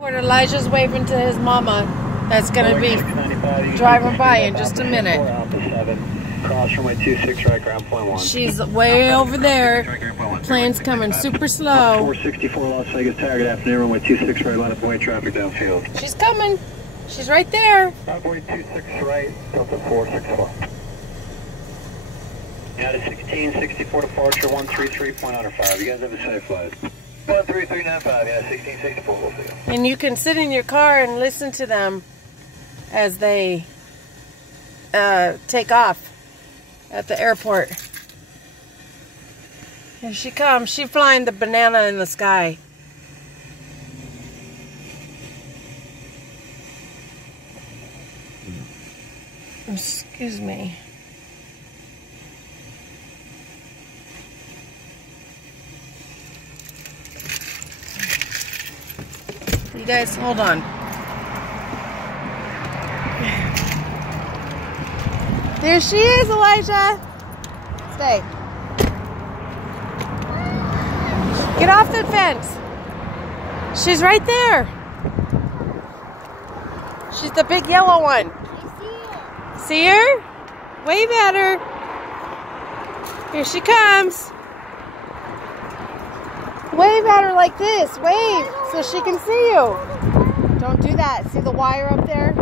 Elijah's waving to his mama. That's going to be driving by in just a minute. Cross runway 26 right, ground point 1. She's way over there. Plane's coming super slow. 464 Las Vegas Tower, good afternoon, runway 26 right, line of point traffic downfield. She's coming. She's right there. 542 right, Delta 464. United 1664 departure 133.5. You guys have a safe flight. 13395, yeah, 1664, we'll see you. And you can sit in your car and listen to them as they take off at the airport. Here she comes. She's flying the banana in the sky. Excuse me. You guys, hold on. There she is, Elijah. Stay. Get off the fence. She's right there. She's the big yellow one. I see her. Wave at her. Here she comes. Wave at her like this. Wave so she can see you. Don't do that. See the wire up there?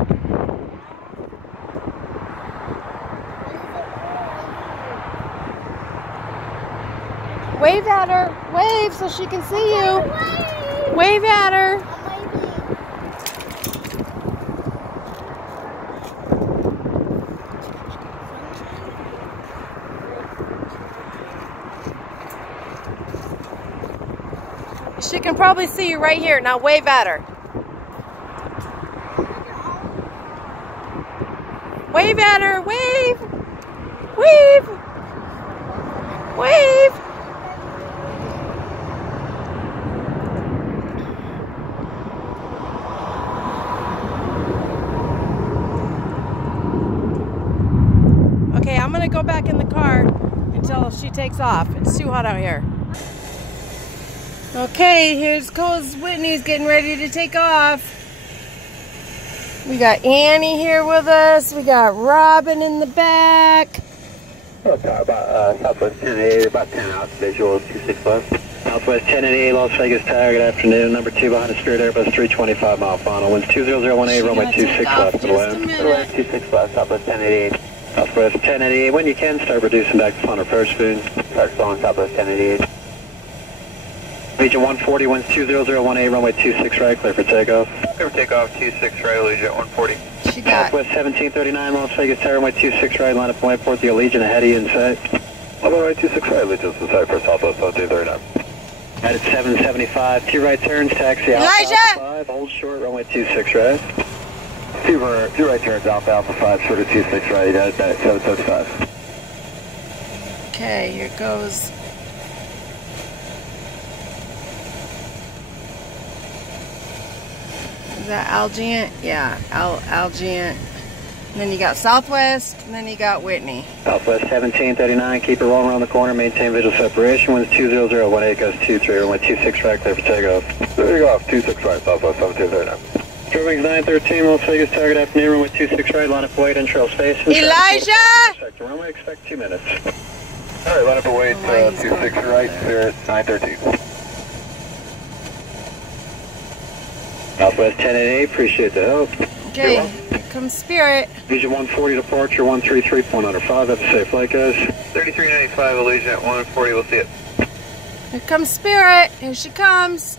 Wave at her. Wave so she can see you. Wave at her. She can probably see you right here. Now wave at her. Wave at her. Wave. Wave. Wave. Okay, I'm gonna go back in the car until she takes off. It's too hot out here. Okay, here's Cole's Whitney's getting ready to take off. We got Annie here with us. We got Robin in the back. Okay, about Southwest 1088, about 10 out, visual 26 left. Southwest 1088, Las Vegas Tower, good afternoon. Number 2 behind the Spirit Airbus 325 mile final. Winds 20018, runway 26 left to the wind. 26 left, Southwest 1088. Southwest 1088, when you can, start reducing back to final approach spoon. Start slowing, Southwest 1088. Region 140, winds 20018, runway 26 right, clear for takeoff. Clear for takeoff, 26 right, Allegiant 140. She got Southwest 1739, Las Vegas Tower, runway 26 right, line up point airport, the Allegiant ahead of you in sight. Runway 26 right, Allegiant in sight for Southwest 1739. At 775, 2 right turns, taxi out. Elijah! 5, hold short, runway 26 right. 2 right turns, Alpha 5, short of 26 right, you got it at 775. Okay, here goes. Is that Allegiant? Yeah, Allegiant. And then you got Southwest, and then you got Whitney. Southwest 1739, keep it rolling around the corner, maintain visual separation. Winds 20018 goes 23, runway 26 right, clear for takeoff. There you go, 26 right, Southwest 1739. Wings 913, Las Vegas Tower, good afternoon, runway 26 right, line up wait and trail space. Elijah! Runway, expect 2 minutes. Alright, line up wait, 26 right, Spirit 913. Southwest 1088, appreciate the help. Okay, here comes Spirit. Region 140 departure 133.5. Have a safe flight, guys. 3395, Allegiant 140, we'll see it. Here comes Spirit. Here she comes.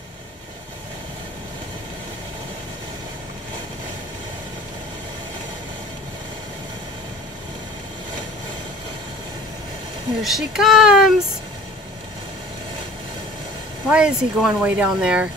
Here she comes. Why is he going way down there?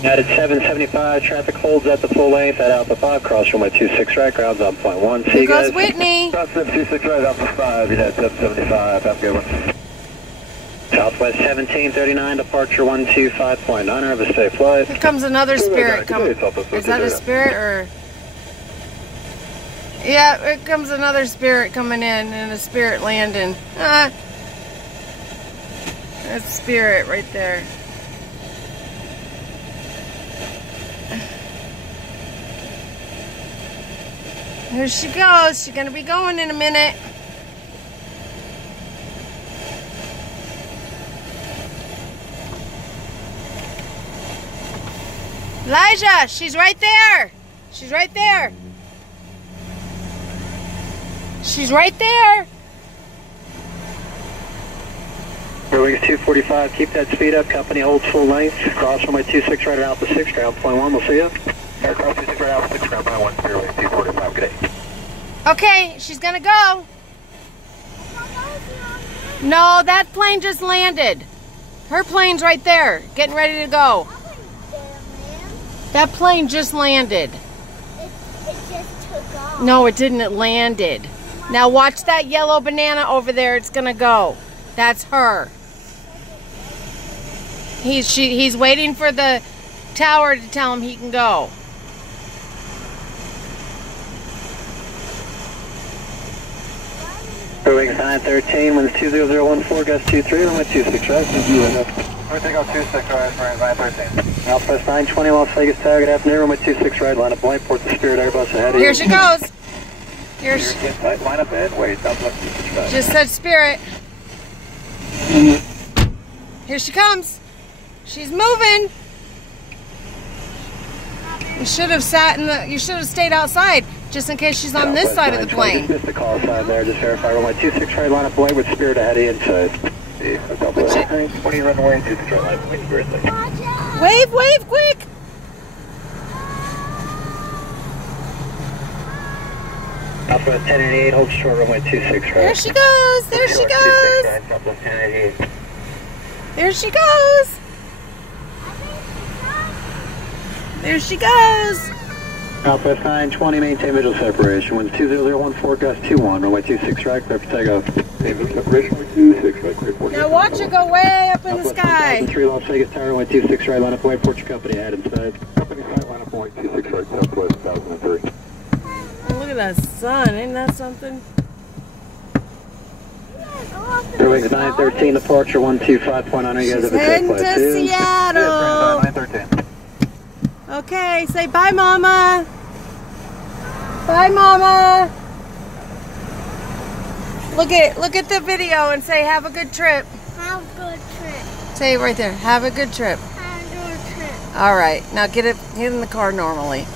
United 775, traffic holds at the full length at Alpha 5, cross runway 26 right, grounds on point 1. See Here you guys. goes Whitney. Cross 26 right, Alpha 5, United 775, have a good one. Southwest 1739, departure 125.9, have a safe flight. Here comes another Spirit coming. Is that a Spirit or? Yeah, here comes another Spirit coming in and a Spirit landing. That's Spirit right there. Here she goes. She's gonna be going in a minute. Elijah, she's right there. She's right there. She's right there. Airwings 245, keep that speed up. Company holds full length. Cross runway 26 right at Alpha 6, ground point 1, we'll see you. Aircraft 26 right at Alpha 6, ground point 1, Airwings 245, good day. Okay, she's gonna go. No, that plane just landed. Her plane's right there, getting ready to go. That plane just landed. It just took off. No, it didn't. It landed. Now watch that yellow banana over there. It's gonna go. That's her. He's waiting for the tower to tell him he can go. Airwings 913, winds 20014, gust 23, runway 26 right. We're taking off 26 right, 913. Southwest 920, Las Vegas Tower, good afternoon, runway 26 right, line up white, port the Spirit Airbus ahead of you. Here she goes. Here she Get tight, line up ahead, wait, southwest 26 right. just said Spirit. Here she comes. She's moving. You should have sat in the. You should have stayed outside just in case she's on this side of the plane. Just missed the call sign there, just verify runway 26 right, line up white with Spirit ahead of you inside. What are you running away? 26 right, line up white, Spirit ahead. Wave, wave, quick! Southwest 1088, hold short runway 26 right. There she goes. There she goes. Southwest 1088. There she goes. There she goes. Southwest 920, maintain visual separation. Winds 20014, gust 21, runway 26 right, clear for takeoff. Maintain visual separation, runway 26 right, clear for takeoff. Now watch her go way up in the sky. 3 Las Vegas Tower, runway 26 right, line up white, port your company ahead inside. Company side, line up white, 26 right, Southwest 1003. Look at that sun. Ain't that something? Airwings 913, departure 125.9. You guys have a Heading check to flight 2. Seattle. 913. Okay, say bye, Mama. Bye, Mama. Look at the video and say have a good trip. Have a good trip. Say it right there. Have a good trip. Have a good trip. All right, now get in the car normally.